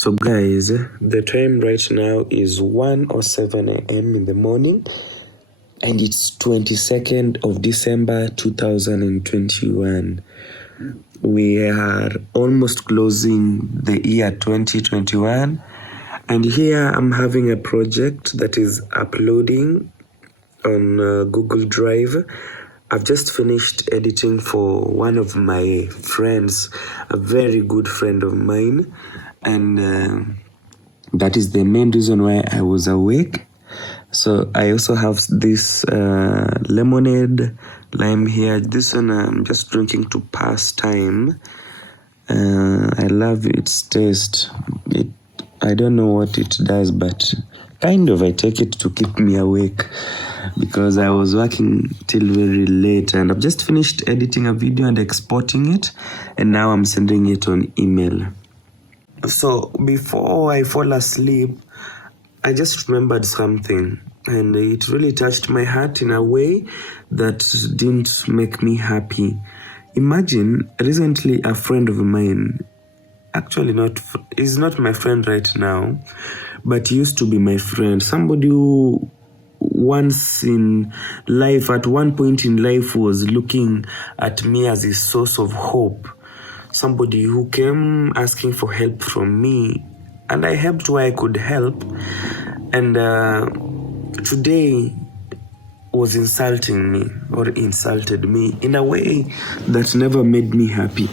So guys, the time right now is 1:07 a.m. in the morning, and it's 22nd of December 2021. We are almost closing the year 2021, and here I'm having a project that is uploading on Google Drive. I've just finished editing for one of my friends, a very good friend of mine, and that is the main reason why I was awake. So I also have this lemonade lime here. This one I'm just drinking to pass time. I love its taste. I don't know what it does, but kind of I take it to keep me awake because I was working till very late, and I've just finished editing a video and exporting it, and now I'm sending it on email. So before I fall asleep, I just remembered something, and it really touched my heart in a way that didn't make me happy. Imagine, recently a friend of mine, actually is not my friend right now, but used to be my friend, somebody who once in life, at one point in life, was looking at me as a source of hope, somebody who came asking for help from me, and I helped where I could help, and today was insulting me, or insulted me in a way that never made me happy.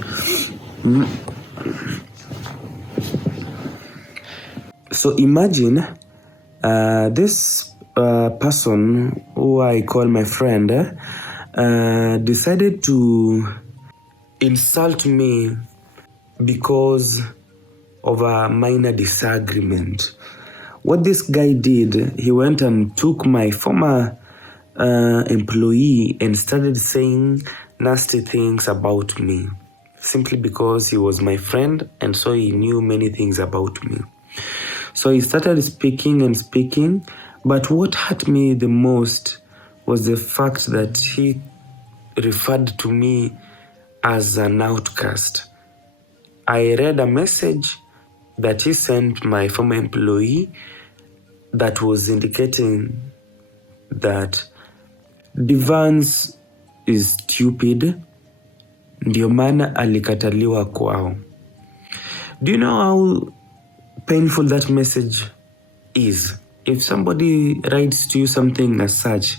So imagine this person who I call my friend decided to insult me because of a minor disagreement. What this guy did, he went and took my former employee and started saying nasty things about me, simply because he was my friend, and so he knew many things about me. So he started speaking and speaking, but what hurt me the most was the fact that he referred to me as an outcast. I read a message that he sent my former employee that was indicating that Devance is stupid, ndio maana alikataliwa kwao. Do you know how painful that message is? If somebody writes to you something as such,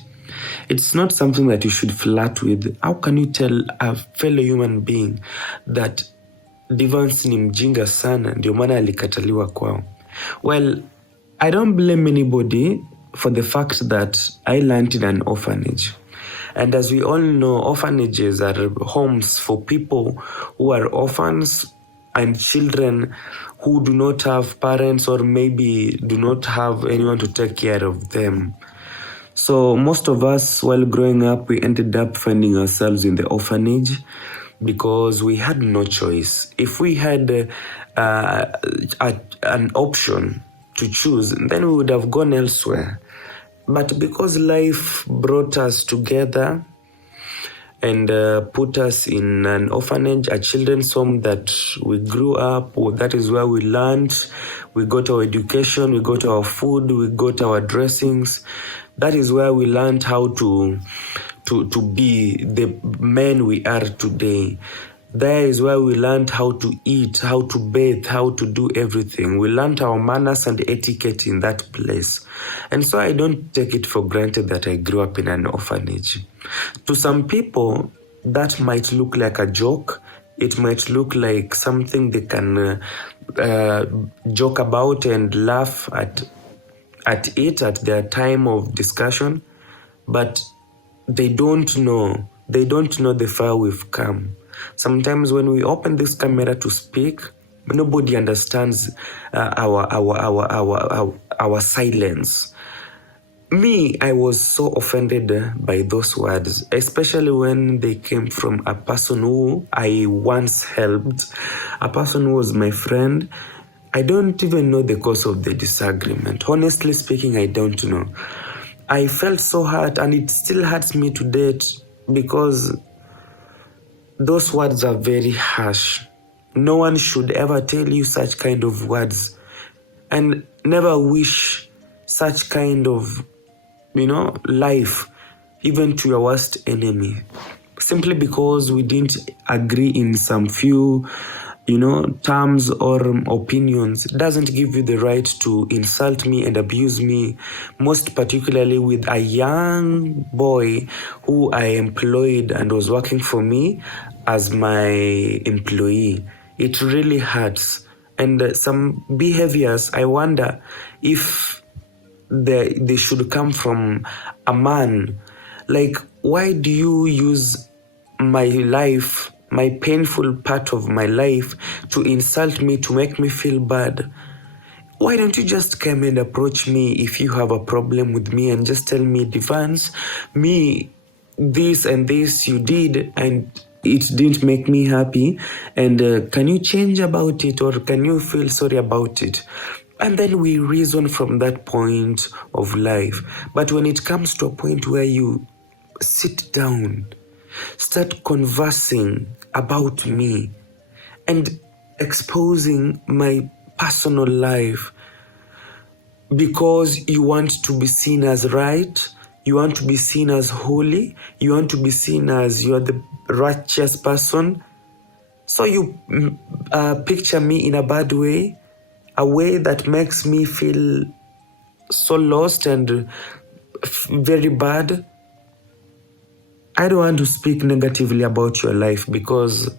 it's not something that you should flirt with. How can you tell a fellow human being that Devance ni mjinga sana, ndio maana alikataliwa kwao? Well, I don't blame anybody for the fact that I learned in an orphanage. And as we all know, orphanages are homes for people who are orphans and children who do not have parents, or maybe do not have anyone to take care of them. So most of us, while growing up, we ended up finding ourselves in the orphanage because we had no choice. If we had an option to choose, then we would have gone elsewhere. But because life brought us together and put us in an orphanage, a children's home that we grew up, that is where we learned, we got our education, we got our food, we got our dressings. That is where we learned how to be the men we are today. There is where we learned how to eat, how to bathe, how to do everything. We learned our manners and etiquette in that place. And so I don't take it for granted that I grew up in an orphanage. To some people, that might look like a joke. It might look like something they can joke about and laugh at it at their time of discussion. But they don't know the far we've come. Sometimes when we open this camera to speak, nobody understands our silence. Me, I was so offended by those words, especially when they came from a person who I once helped, a person who was my friend. I don't even know the cause of the disagreement. Honestly speaking, I don't know. I felt so hurt, and it still hurts me to date because those words are very harsh. No one should ever tell you such kind of words and never wish such kind of, life even to your worst enemy. Simply because we didn't agree in some few, terms or opinions, doesn't give you the right to insult me and abuse me, most particularly with a young boy who I employed and was working for me as my employee. It really hurts. And some behaviors, I wonder if they should come from a man. Like, why do you use my life, my painful part of my life, to insult me, to make me feel bad? Why don't you just come and approach me if you have a problem with me and just tell me, Devance, me, this and this you did and it didn't make me happy, and can you change about it, or can you feel sorry about it? And then we reason from that point of life. But when it comes to a point where you sit down, start conversing about me and exposing my personal life because you want to be seen as right, you want to be seen as holy, you want to be seen as you're the righteous person. So you picture me in a bad way, a way that makes me feel so lost and very bad. I don't want to speak negatively about your life because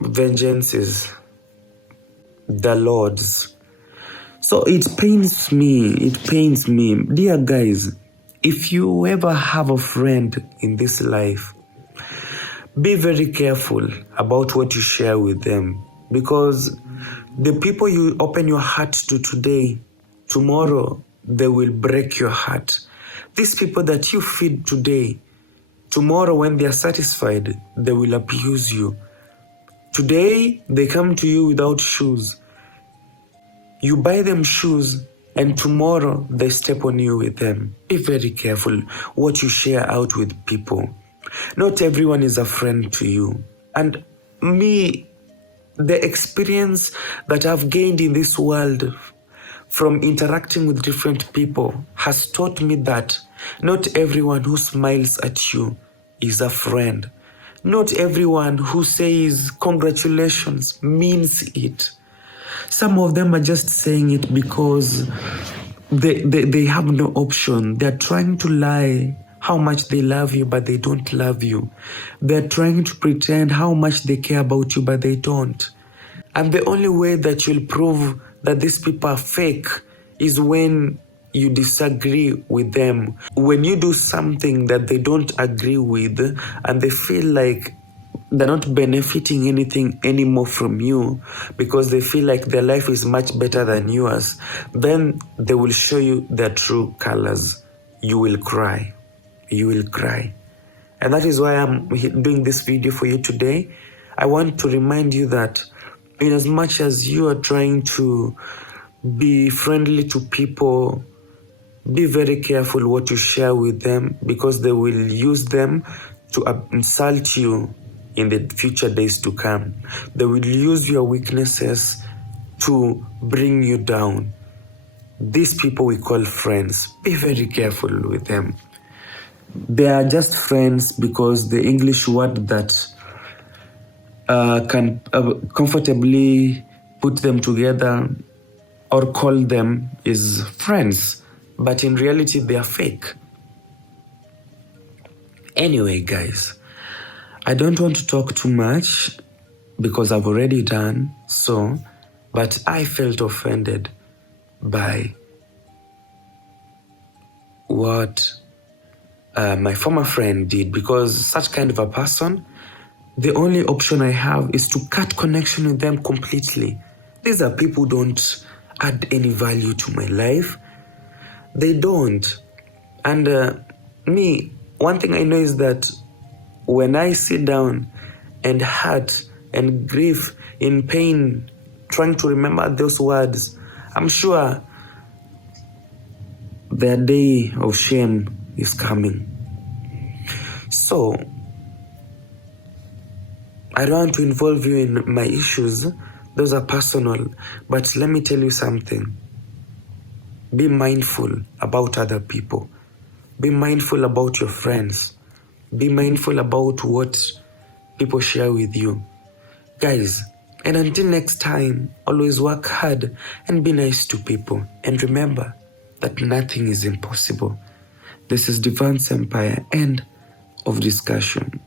vengeance is the Lord's. So it pains me. Dear guys, if you ever have a friend in this life, be very careful about what you share with them, because the people you open your heart to today, tomorrow, they will break your heart. These people that you feed today, tomorrow when they are satisfied, they will abuse you. Today, they come to you without shoes. You buy them shoes, and tomorrow they step on you with them. Be very careful what you share out with people. Not everyone is a friend to you. And me, the experience that I've gained in this world from interacting with different people has taught me that not everyone who smiles at you is a friend. Not everyone who says congratulations means it. Some of them are just saying it because they have no option. They're trying to lie how much they love you, but they don't love you. They're trying to pretend how much they care about you, but they don't. And the only way that you'll prove that these people are fake is when you disagree with them. When you do something that they don't agree with and they feel like they're not benefiting anything anymore from you because they feel like their life is much better than yours, then they will show you their true colors. You will cry. You will cry. And that is why I'm doing this video for you today. I want to remind you that in as much as you are trying to be friendly to people, be very careful what you share with them, because they will use them to insult you in the future days to come. They will use your weaknesses to bring you down. These people we call friends. Be very careful with them. They are just friends because the English word that can comfortably put them together or call them is friends. But in reality, they are fake. Anyway, guys, I don't want to talk too much because I've already done so, but I felt offended by what my former friend did, because such kind of a person, the only option I have is to cut connection with them completely. These are people who don't add any value to my life. They don't. And me, one thing I know is that when I sit down and hurt and grieve in pain, trying to remember those words, I'm sure their day of shame is coming. So, I don't want to involve you in my issues Those are personal. But let me tell you something. Be mindful about other people. Be mindful about your friends. Be mindful about what people share with you. Guys, and until next time, always work hard and be nice to people. And remember that nothing is impossible. This is Devance Empire, end of discussion.